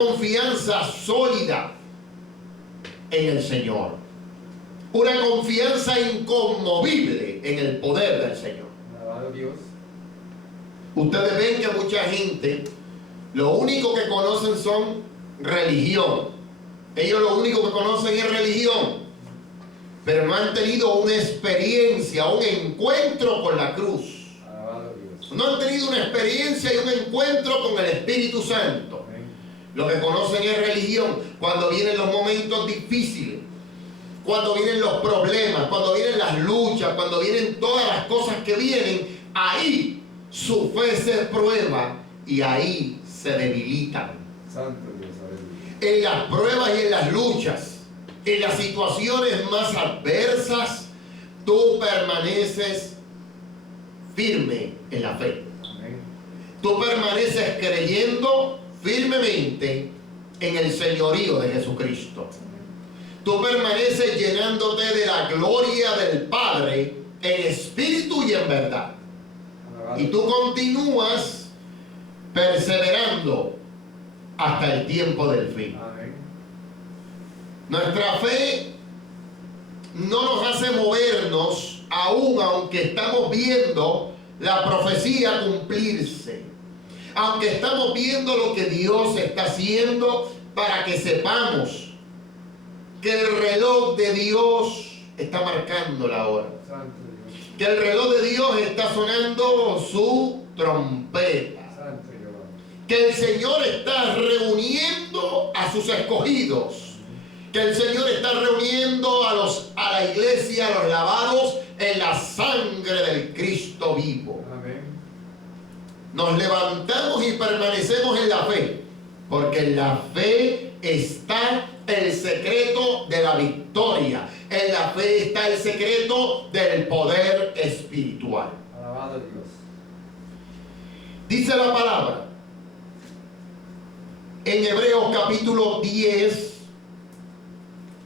confianza sólida en el Señor. Una confianza inconmovible en el poder del Señor. Alabado Dios. Ustedes ven que mucha gente, lo único que conocen son religión. Ellos lo único que conocen es religión. Pero no han tenido una experiencia, un encuentro con la cruz. Alabado Dios. No han tenido una experiencia y un encuentro con el Espíritu Santo. Amén. Lo que conocen es religión. Cuando vienen los momentos difíciles, cuando vienen los problemas, cuando vienen las luchas, cuando vienen todas las cosas que vienen, ahí su fe se prueba y ahí se debilitan. Santo Dios, aleluya. En las pruebas y en las luchas, en las situaciones más adversas, tú permaneces firme en la fe. Amén. Tú permaneces creyendo firmemente en el señorío de Jesucristo. Tú permaneces llenándote de la gloria del Padre en espíritu y en verdad. Alabado. Y tú continúas perseverando hasta el tiempo del fin. Amén. Nuestra fe no nos hace movernos aún aunque estamos viendo la profecía cumplirse. Aunque estamos viendo lo que Dios está haciendo para que sepamos que el reloj de Dios está marcando la hora. Santo Dios. Que el reloj de Dios está sonando su trompeta. Santo Jehová. Que el Señor está reuniendo a sus escogidos. Que el Señor está reuniendo a la iglesia, a los lavados en la sangre del Cristo vivo. Amén. Nos levantamos y permanecemos en la fe, porque en la fe está el secreto de la victoria. En la fe está el secreto del poder espiritual. Alabado Dios. Dice la palabra en Hebreos capítulo 10,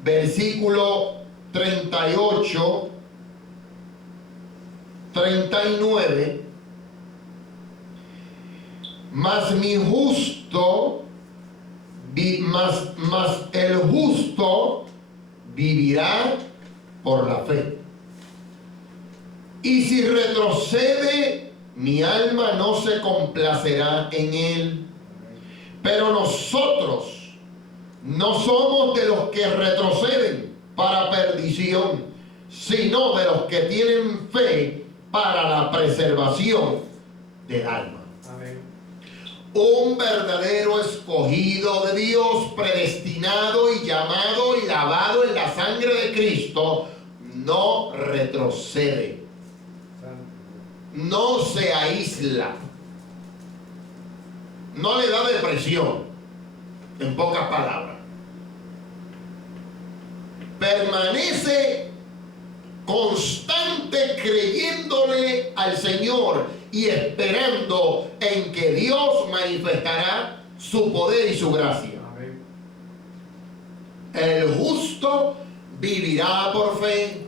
versículo 38, 39. Mas el justo vivirá por la fe. Y si retrocede, mi alma no se complacerá en él. Pero nosotros no somos de los que retroceden para perdición, sino de los que tienen fe para la preservación del alma. Amén. Un verdadero escogido de Dios, predestinado y llamado y lavado en la sangre de Cristo, no retrocede, Santo no se aísla, no le da depresión, en pocas palabras. Permanece constante creyéndole al Señor y esperando en que Dios manifestará su poder y su gracia. Amén. El justo vivirá por fe.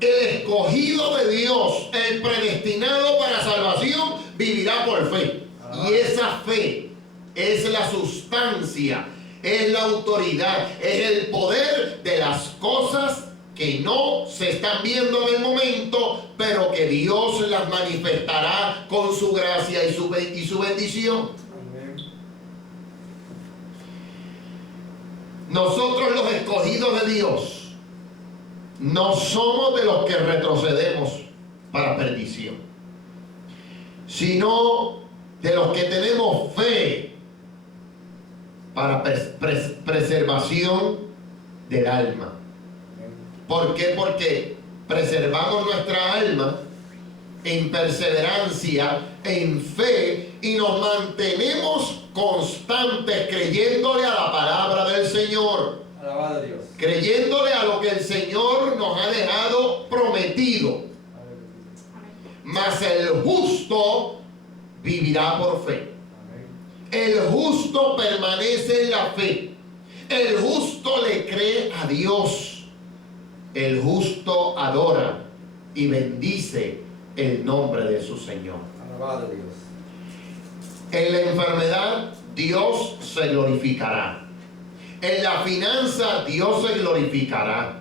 El escogido de Dios, el predestinado para salvación, vivirá por fe. Y esa fe es la sustancia, es la autoridad, es el poder de las cosas que no se están viendo en el momento, pero que Dios las manifestará con su gracia y su bendición. Amén. Nosotros los escogidos de Dios no somos de los que retrocedemos para perdición, sino de los que tenemos fe para preservación del alma. ¿Por qué? Porque preservamos nuestra alma en perseverancia, en fe, y nos mantenemos constantes creyéndole a la palabra del Señor, Alabado Dios. creyéndole a lo que el Señor nos ha dejado prometido. Aleluya. Mas el justo vivirá por fe. Amén. El justo permanece en la fe. El justo le cree a Dios. El justo adora y bendice el nombre de su Señor. Alabado Dios. En la enfermedad Dios se glorificará. En la finanza, Dios se glorificará.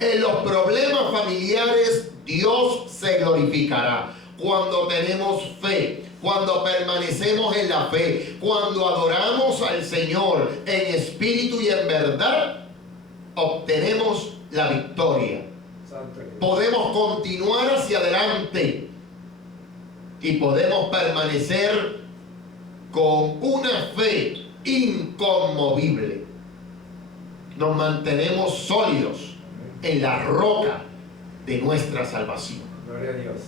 En los problemas familiares, Dios se glorificará. Cuando tenemos fe, cuando permanecemos en la fe, cuando adoramos al Señor en espíritu y en verdad, obtenemos la victoria. Santo Dios. Podemos continuar hacia adelante y podemos permanecer con una fe inconmovible. Nos mantenemos sólidos en la roca de nuestra salvación. Gloria a Dios.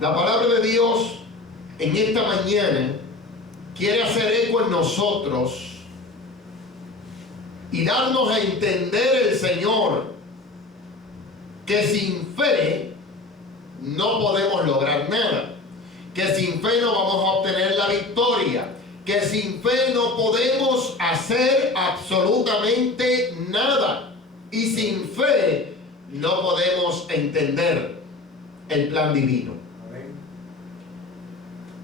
La palabra de Dios en esta mañana quiere hacer eco en nosotros y darnos a entender el Señor que sin fe no podemos lograr nada, que sin fe no vamos a obtener la victoria, que sin fe no podemos hacer absolutamente nada y sin fe no podemos entender el plan divino. Amén.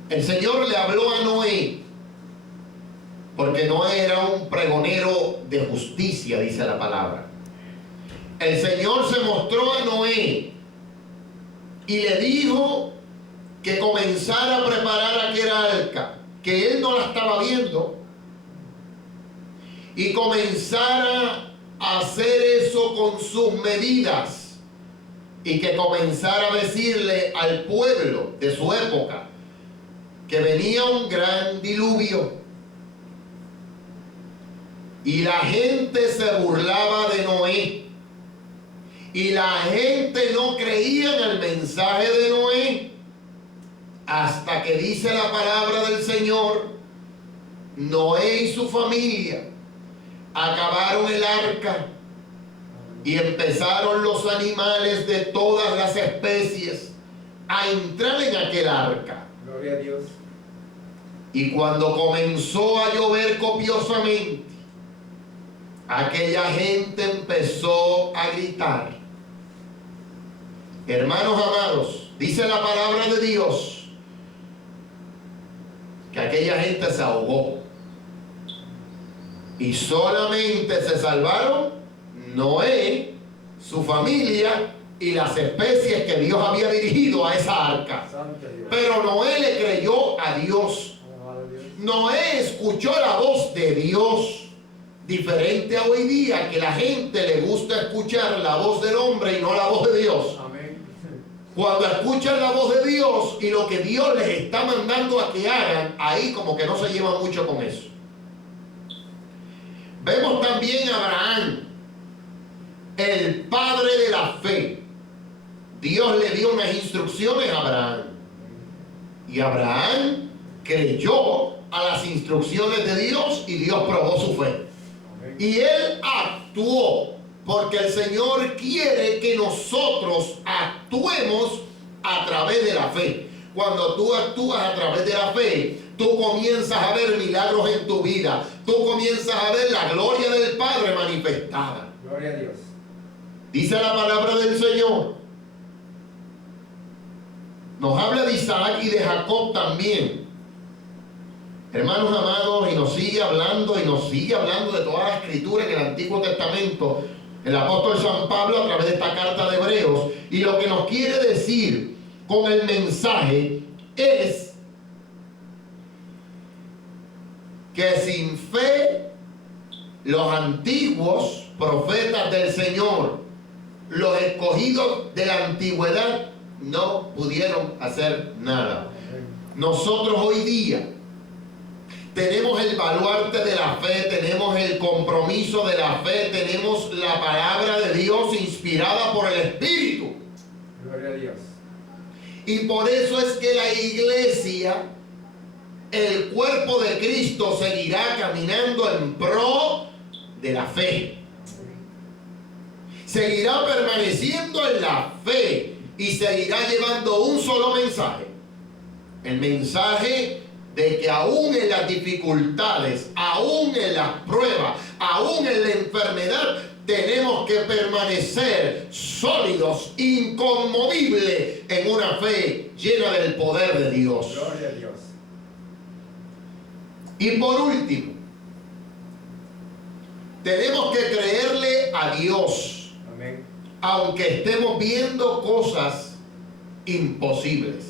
El Señor le habló a Noé, porque Noé era un pregonero de justicia, dice la palabra. El Señor se mostró a Noé y le dijo que comenzara a preparar aquel arca, que él no la estaba viendo, y comenzara a hacer eso con sus medidas, y que comenzara a decirle al pueblo de su época que venía un gran diluvio. Y la gente se burlaba de Noé. Y la gente no creía en el mensaje de Noé. Hasta que dice la palabra del Señor, Noé y su familia acabaron el arca y empezaron los animales de todas las especies a entrar en aquel arca. Gloria a Dios. Y cuando comenzó a llover copiosamente, aquella gente empezó a gritar. Hermanos amados, dice la palabra de Dios que aquella gente se ahogó y solamente se salvaron Noé, su familia y las especies que Dios había dirigido a esa arca. Santo Dios. Pero Noé le creyó a Dios. Alabado Dios. Noé escuchó la voz de Dios. Diferente a hoy día, que la gente le gusta escuchar la voz del hombre y no la voz de Dios. Amén. Cuando escuchan la voz de Dios y lo que Dios les está mandando a que hagan, ahí como que no se lleva mucho con eso. Vemos también a Abraham, el padre de la fe. Dios le dio unas instrucciones a Abraham. Y Abraham creyó a las instrucciones de Dios y Dios probó su fe. Amén. Y él actuó, porque el Señor quiere que nosotros actuemos a través de la fe. Cuando tú actúas a través de la fe, tú comienzas a ver milagros en tu vida. Tú comienzas a ver la gloria del Padre manifestada. Gloria a Dios. Dice la palabra del Señor. Nos habla de Isaac y de Jacob también. Hermanos amados, y nos sigue hablando de toda la escritura en el Antiguo Testamento, el apóstol San Pablo a través de esta carta de Hebreos. Y lo que nos quiere decir con el mensaje es que sin fe los antiguos profetas del Señor, los escogidos de la antigüedad, no pudieron hacer nada. Amén. Nosotros hoy día tenemos el baluarte de la fe, tenemos el compromiso de la fe, tenemos la palabra de Dios inspirada por el Espíritu. Gloria a Dios. Y por eso es que la iglesia, el cuerpo de Cristo, seguirá caminando en pro de la fe. Seguirá permaneciendo en la fe y seguirá llevando un solo mensaje. El mensaje de que aún en las dificultades, aún en las pruebas, aún en la enfermedad, tenemos que permanecer sólidos, inconmovibles en una fe llena del poder de Dios. Gloria a Dios. Y por último, tenemos que creerle a Dios, Amén. aunque estemos viendo cosas imposibles.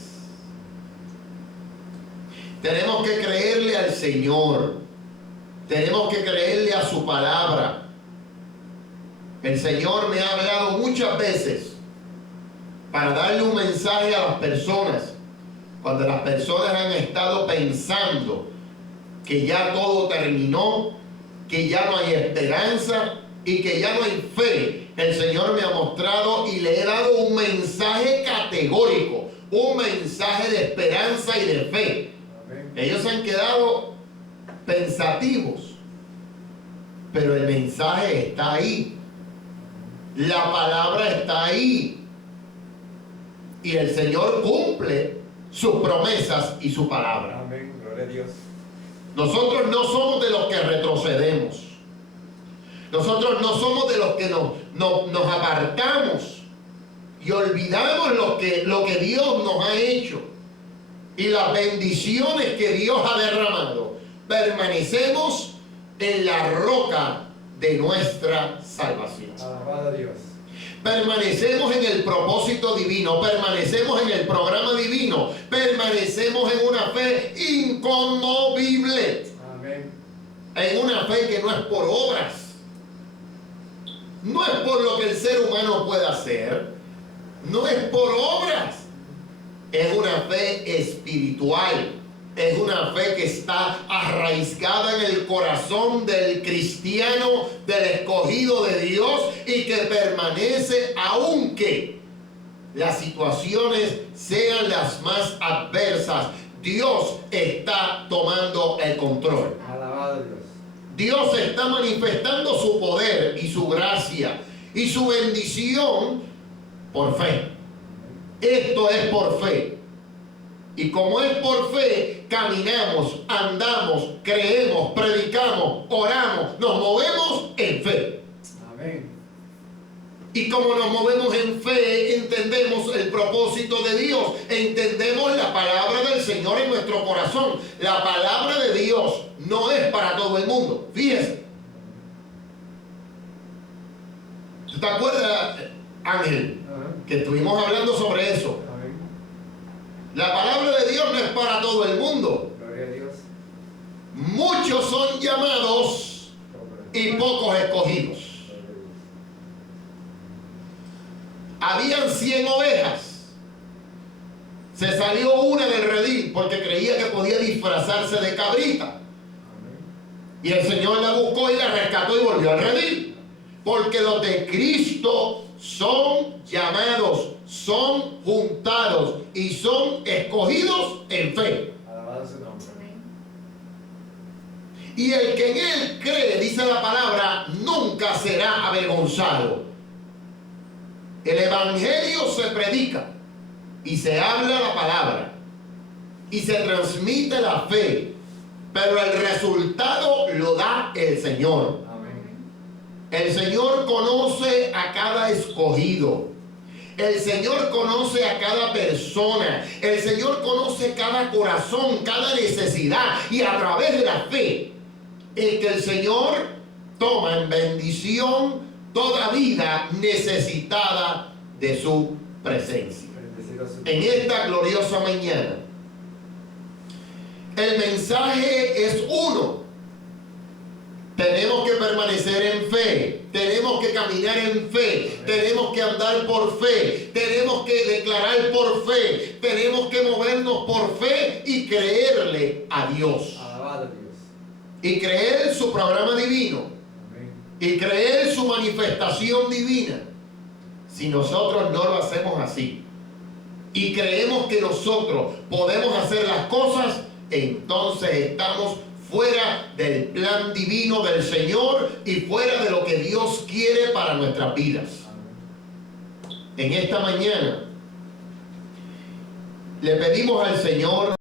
Tenemos que creerle al Señor. Tenemos que creerle a su palabra. El Señor me ha hablado muchas veces para darle un mensaje a las personas. Cuando las personas han estado pensando que ya todo terminó, que ya no hay esperanza y que ya no hay fe, el Señor me ha mostrado y le he dado un mensaje categórico, un mensaje de esperanza y de fe. Amén. Ellos han quedado pensativos, pero el mensaje está ahí, la palabra está ahí y el Señor cumple sus promesas y su palabra. Amén. Gloria a Dios. Nosotros no somos de los que retrocedemos. Nosotros no somos de los que nos apartamos y olvidamos lo que Dios nos ha hecho y las bendiciones que Dios ha derramado. Permanecemos en la roca de nuestra salvación. Alabado a Dios. Permanecemos en el propósito divino, permanecemos en el programa divino, permanecemos en una fe inconmovible, Amén. en una fe que no es por obras, no es por lo que el ser humano puede hacer, no es por obras, es una fe espiritual, es una fe que está arraigada en el corazón del cristiano, del escogido de Dios y que permanece aunque las situaciones sean las más adversas. Dios está tomando el control. Alabado a Dios. Dios está manifestando su poder y su gracia y su bendición por fe. Esto es por fe. Y como es por fe, caminamos, andamos, creemos, predicamos, oramos, nos movemos en fe. Amén. Y como nos movemos en fe, entendemos el propósito de Dios, entendemos la palabra del Señor en nuestro corazón. La palabra de Dios no es para todo el mundo. Fíjese. ¿Tú te acuerdas, Ángel, Amén. que estuvimos hablando sobre eso? Amén. La palabra de Dios no es para todo el mundo. Gloria a Dios. Muchos son llamados y pocos escogidos. Habían 100 ovejas. Se salió una del redil porque creía que podía disfrazarse de cabrita. Amén. Y el Señor la buscó y la rescató y volvió al redil. Porque los de Cristo son llamados, son juntados y son escogidos en fe. Alabado su nombre. Y el que en él cree, dice la palabra, nunca será avergonzado. El evangelio se predica y se habla la palabra y se transmite la fe, pero el resultado lo da el Señor. Amén. El Señor conoce a cada escogido. El Señor conoce a cada persona. El Señor conoce cada corazón, cada necesidad. Y a través de la fe es que el Señor toma en bendición toda vida necesitada de su presencia. Bendecido su En esta gloriosa mañana, el mensaje es uno. Tenemos que permanecer en fe, tenemos que caminar en fe, tenemos que andar por fe, tenemos que declarar por fe, tenemos que movernos por fe y creerle a Dios. Alabado a Dios. Y creer su programa divino Amén. y creer su manifestación divina. Si nosotros no lo hacemos así y creemos que nosotros podemos hacer las cosas, entonces estamos fuera del plan divino del Señor y fuera de lo que Dios quiere para nuestras vidas. Amén. En esta mañana le pedimos al Señor